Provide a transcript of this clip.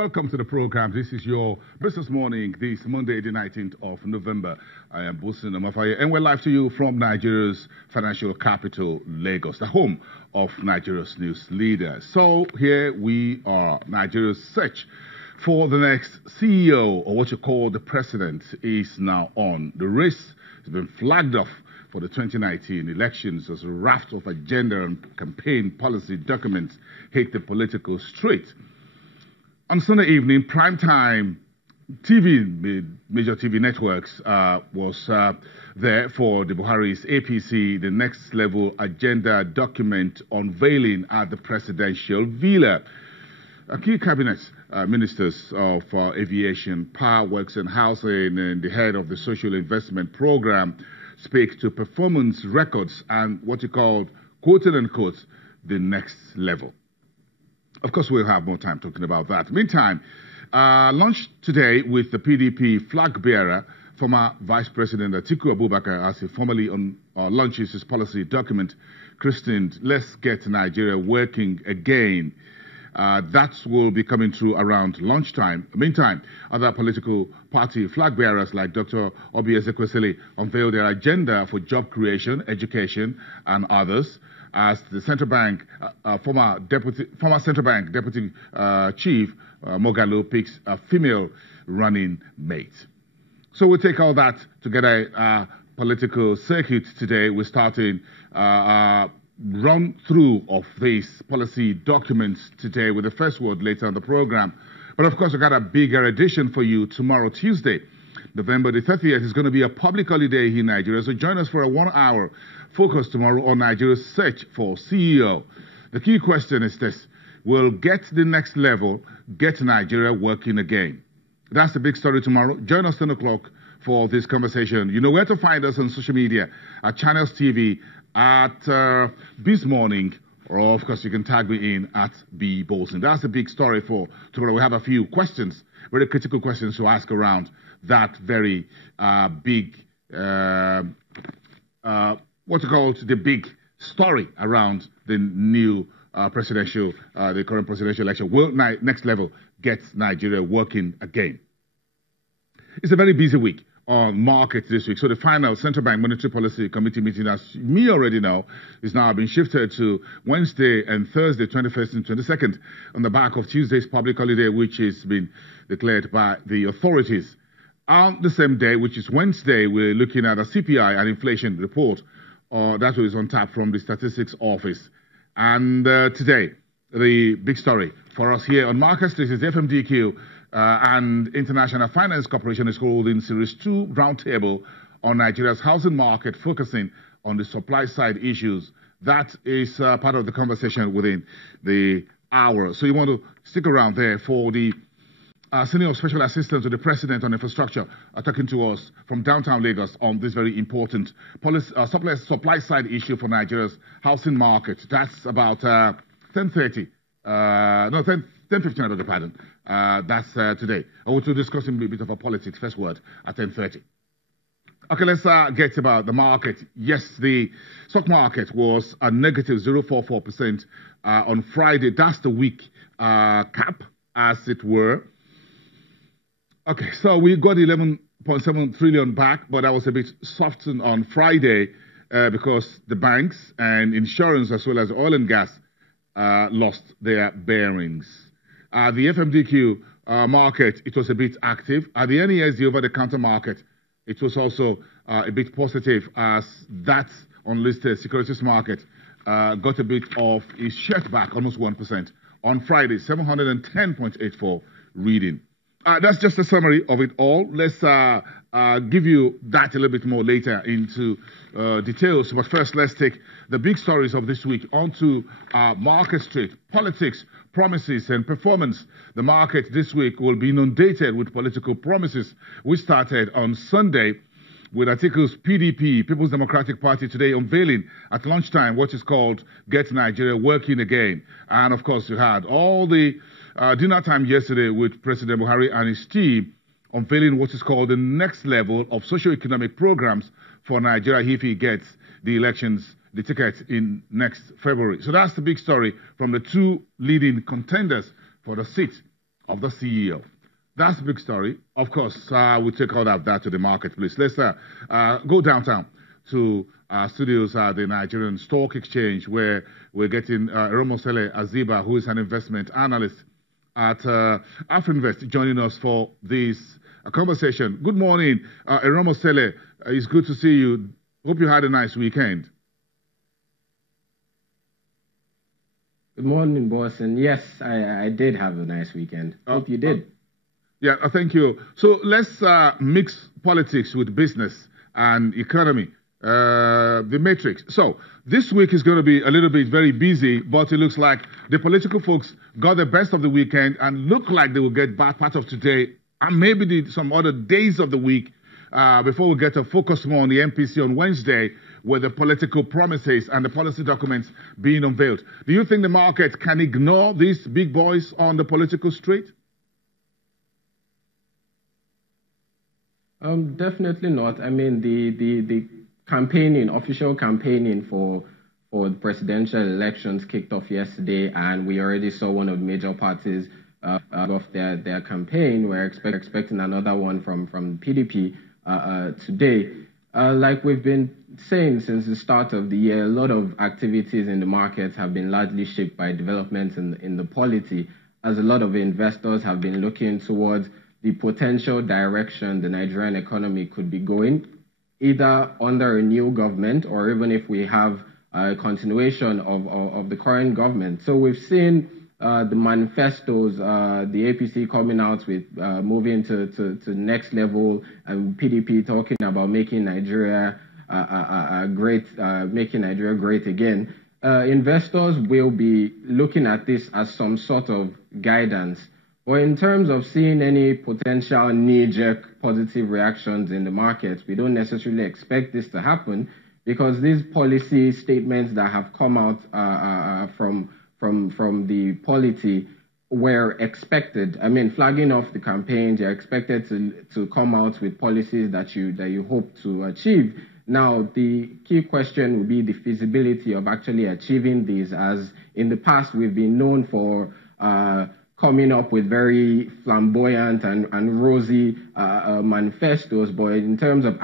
welcome to the program. This is your Business Morning, this Monday, the 19th of November. I am Bosun Amafaye, and we're live to you from Nigeria's financial capital, Lagos, the home of Nigeria's news leaders. So here we are. Nigeria's search for the next CEO, or what you call the president, is now on. The race has been flagged off for the 2019 elections as a raft of agenda and campaign policy documents hit the political street. On Sunday evening, primetime TV, major TV networks was there for the Buhari's APC, the next level agenda document unveiling at the presidential villa. Key cabinet ministers of aviation, power works and housing, and the head of the social investment program speak to performance records and what you call, quote unquote, the next level. Of course, we'll have more time talking about that. Meantime, lunch today with the PDP flag bearer, former Vice President Atiku Abubakar, as he formally launches his policy document, christened Let's Get Nigeria Working Again. That will be coming through around lunchtime. Meantime, other political party flag bearers like Dr. Obi Ezekwesili unveiled their agenda for job creation, education, and others, as the central bank, former central bank deputy chief Moghalu picks a female running mate. So we'll take all that together. Political circuit today. We're starting run through of these policy documents today with the first word later on the program. But of course, we've got a bigger edition for you tomorrow, Tuesday. November the 30th is going to be a public holiday in Nigeria, so join us for a 1-hour focus tomorrow on Nigeria's search for CEO. The key question is this: will get the next level, get Nigeria working again? That's the big story tomorrow. Join us 10 o'clock for this conversation. You know where to find us on social media, at Channels TV, at Biz Morning, or of course you can tag me in at B Bolson. That's the big story for tomorrow. We have a few questions, very critical questions to ask around that very big, what you call the big story around the new presidential, the current presidential election. Will next level get Nigeria working again? It's a very busy week on markets this week. So the final Central Bank Monetary Policy Committee meeting, as me already know, is now being shifted to Wednesday and Thursday, 21st and 22nd, on the back of Tuesday's public holiday, which has been declared by the authorities. On the same day, which is Wednesday, we're looking at a CPI and inflation report that is on tap from the Statistics Office. And today, the big story for us here on Market Street is the FMDQ and International Finance Corporation is holding Series 2 Roundtable on Nigeria's housing market, focusing on the supply side issues. That is part of the conversation within the hour. So you want to stick around there for the Senior Special Assistant to the President on Infrastructure talking to us from downtown Lagos on this very important supply side issue for Nigeria's housing market. That's about 10:30. 10:15, I beg your pardon. That's today. I want to discuss a bit of a politics. First word at 10:30. Okay, let's get about the market. Yes, the stock market was a negative 0.44% on Friday. That's the week cap, as it were. Okay, so we got 11.7 trillion back, but that was a bit softened on Friday because the banks and insurance, as well as oil and gas, lost their bearings. The FMDQ market, it was a bit active. At the NES, the over-the-counter market, it was also a bit positive, as that unlisted securities market got a bit of its shirt back, almost 1%. On Friday, 710.84 reading. That's just a summary of it all. Let's give you that a little bit more later into details. But first, let's take the big stories of this week onto Market Street. Politics, promises, and performance. The market this week will be inundated with political promises. We started on Sunday with Atiku's PDP, People's Democratic Party, today unveiling at lunchtime what is called Get Nigeria Working Again. And of course, you had all the dinner time yesterday with President Buhari and his team unveiling what is called the next level of socio-economic programs for Nigeria if he gets the elections, the ticket in next February. So that's the big story from the two leading contenders for the seat of the CEO. That's a big story. Of course, we'll take all of that to the marketplace. Let's go downtown to studios at the Nigerian Stock Exchange, where we're getting Eromosele Aziba, who is an investment analyst at Afrinvest, joining us for this conversation. Good morning, Eromosele. It's good to see you. Hope you had a nice weekend. Good morning, boss. And yes, I did have a nice weekend. Hope you did. Yeah, thank you. So let's mix politics with business and economy. The matrix. So this week is going to be a little bit very busy, but it looks like the political folks got the best of the weekend and look like they will get back part of today and maybe some other days of the week before we get to focus more on the MPC on Wednesday, with the political promises and the policy documents being unveiled. Do you think the market can ignore these big boys on the political street? Definitely not. I mean, the campaigning, official campaigning for the presidential elections kicked off yesterday, and we already saw one of the major parties of their campaign. We're expecting another one from PDP today. Like we've been saying since the start of the year, a lot of activities in the markets have been largely shaped by developments in the polity, as a lot of investors have been looking towards the potential direction the Nigerian economy could be going, either under a new government or even if we have a continuation of the current government. So we've seen the manifestos, the APC coming out with moving to next level, and PDP talking about making Nigeria great again. Investors will be looking at this as some sort of guidance. But in terms of seeing any potential knee-jerk positive reactions in the markets, we don't necessarily expect this to happen, because these policy statements that have come out from the polity were expected. I mean, flagging off the campaigns, they're expected to come out with policies that you hope to achieve. Now, the key question will be the feasibility of actually achieving these, as in the past we've been known for coming up with very flamboyant and rosy manifestos, but in terms of